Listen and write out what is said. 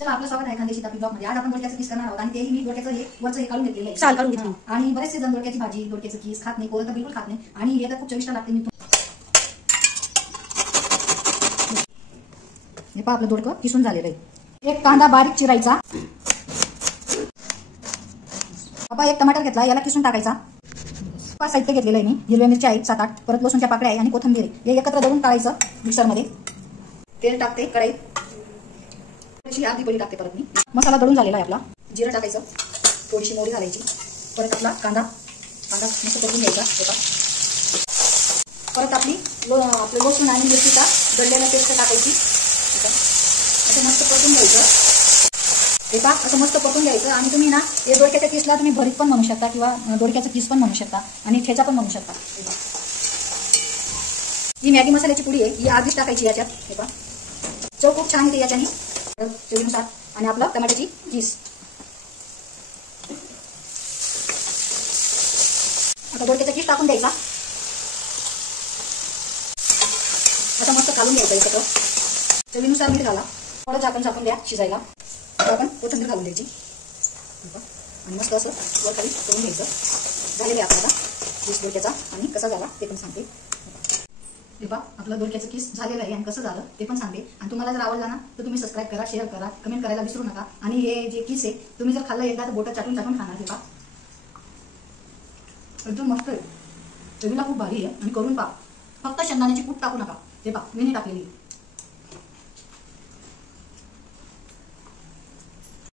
चला आपलं स्वागत आहे खानदेशी तापी ब्लॉग मध्ये। आज आपण दोडक्याचं किस करणार आहोत आणि तेही मी दोडक्याचं हे वरचं हे काढून घेतलेलं आहे, साल काढून घेतलं। आणि बरेचसे जण दोडक्याची भाजी दोडक्याचं किस खात नाही, कोण तर बिलकुल खात नाही आणि हे तर खूप चविष्ट लागते। मी हे पहा आपलं दोडकं किसून झालेलं आहे। एक कांदा बारीक चिरायचा, आता एक टमाटर घेतला याला किसून टाकायचा। पाच साहित्य घेतलेलं आहे मी, हिरव्या मिरच्या आहेत 7-8, परत लसूणच्या पाकळ्या आहे आणि कोथिंबीर आहे, हे एकत्र दळून काढायचं मिक्सर मध्ये। तेल टाकते कढईत, थोडीशी अर्धी पोळी टाकते परत मी। मसाला दळून झालेला आहे आपला, जिरं टाकायचं, थोडीशी मोहरी घालायची, परत आपला कांदा मस्त परतून घ्यायचा होता, परत आपली आपलं लसूण आणि मिरचीचा दळलेला पेस्ट टाकायची, असं मस्त परतून घ्यायचं। हे पहा असं मस्त परतून घ्यायचं आणि तुम्ही ना हे दोडक्याच्या किसला तुम्ही भरीत पण म्हणू शकता किंवा दोडक्याचं किस पण म्हणू शकता आणि ठेचा पण म्हणू शकता। ही मॅगी मसाल्याची पुडी आहे, ही आधीच टाकायची याच्यात। हे पहा चव खूप छान येते याच्याने, चवीनुसार। आणि आपला टमाट्याची किस, आता दोडक्याचा किस टाकून द्यायचा, आता मस्त काढून घ्यायचं एकत्र। चवीनुसार मीठ घाला, थोडं झाकून द्या शिजायला। आता आपण कोथिंबीर घालून द्यायची आणि मस्त असं वर खाली करून घ्यायचं। झालेलं आहे आपल्याला किस दोडक्याचा, आणि कसा झाला ते पण सांगते। हे पहा आपलं दोडक्याचं किस झालेलं आहे आणि कसं झालं ते पण सांगते। आणि तुम्हाला जर आवडला ना तर तुम्ही सबस्क्राईब करा, शेअर करा, कमेंट करायला विसरू नका। आणि हे जे किस आहे तुम्ही जर खाल्लं एकदा तर बोटं चाटून खाणार। हे पहा एकदम मस्त आहे, चवीला खूप भारी आहे आणि करून पहा। फक्त शेंगदाण्याची कूट टाकू नका, हे पहा मी नाही टाकलेली।